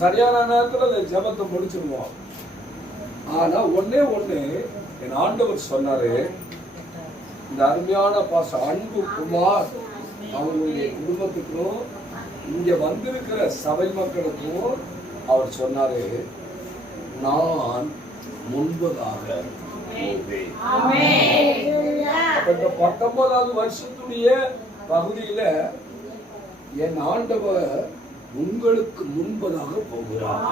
சரியான நேரத்துல அந்த ஜெபத்தை முடிச்சிருவோம். ஆனா ஒண்ணே ஒண்ணு என் ஆண்டவர் சொன்னாரு, இந்த அருமையான பாச அன்பு குமார் அவங்களுடைய குடும்பத்துக்கும் இங்க வந்திருக்கிற சபை மக்களுக்கும் அவர் சொன்னாரு, நான் முன்பதாக போவேன். இந்த 19வது வருஷத்துடைய பகுதியில என் ஆண்டவர் உங்களுக்கு முன்பதாக போகிறார்.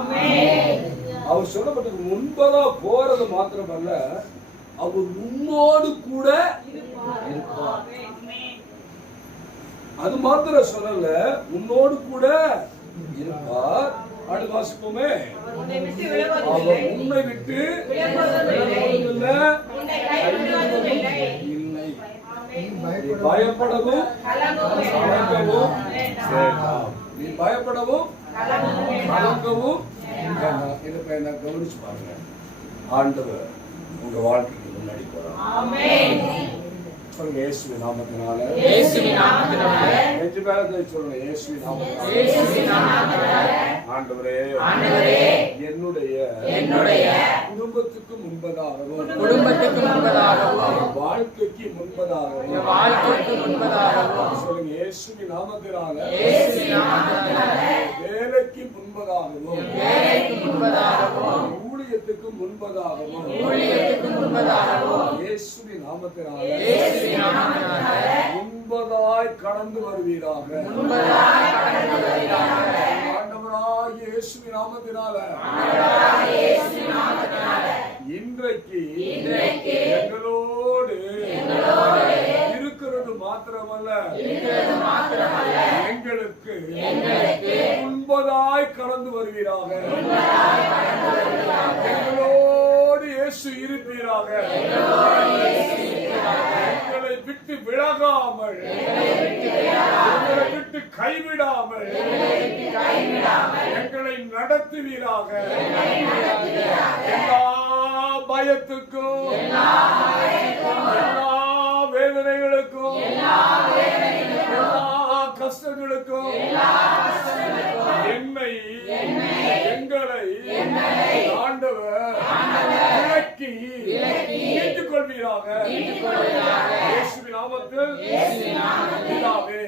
அவர் சொல்லப்பட்டது முன்பதாக போறது மாத்திரமல்ல, அவர் உன்னோடு கூட இருப்பார். அது மாத்திரம் சொல்லல, உன்னோடு கூட இருப்பார். அடுத்த வாசிப்போமே, அவர் உன்னை விட்டு இல்லை, நீ பயப்படவும் கலங்கவும் வேண்டாம். நீ பயப்படவும் கலங்கவும் வேண்டாம். என்ன கவனிச்சு பாருங்க, ஆண்டவர் உங்க வாழ்க்கைக்கு முன்னாடி போறார். சொல்லுங்க, இயேசுவின் நாமத்தினால, இயேசுவின் நாமத்தினால, நெஞ்சு மேல சொல்லுங்க, இயேசுவின் நாமத்தினால ஆண்டவரே, ஆண்டவரே என்னுடைய குடும்பத்துக்கு முன்பதாகவும் வாழ்க்கைக்கு முன்பதாகவும் சொல்லுங்க, இயேசுவின் நாமத்தினால வேலைக்கு முன்பதாகவும் ஊழியத்துக்கு முன்பதாகவும் இயேசுவின் நாமத்தினால முன்பதாய் கடந்து வருவீராக. ஆண்டவராகிய இயேசுவின் நாமத்தினால இன்றைக்கு எங்களோடு இருக்கிறது மாத்திரமல்ல, எங்களுக்கு முன்பதாய் கடந்து வருவீராக. எங்களோடு இயேசு இருப்பீராக. எங்களை விட்டு விலகாமல், எங்களை விட்டு கைவிடாமல் எங்களை நடத்துவீராக. எல்லா பயத்துக்கும், எல்லா வேதனைகளுக்கும், எல்லா கஷ்டங்களுக்கும் எங்களை ஆண்டவர் விலக்கி மீட்டுக் கொள்வீராக. இயேசுவின் நாமத்தில் பிதாவே.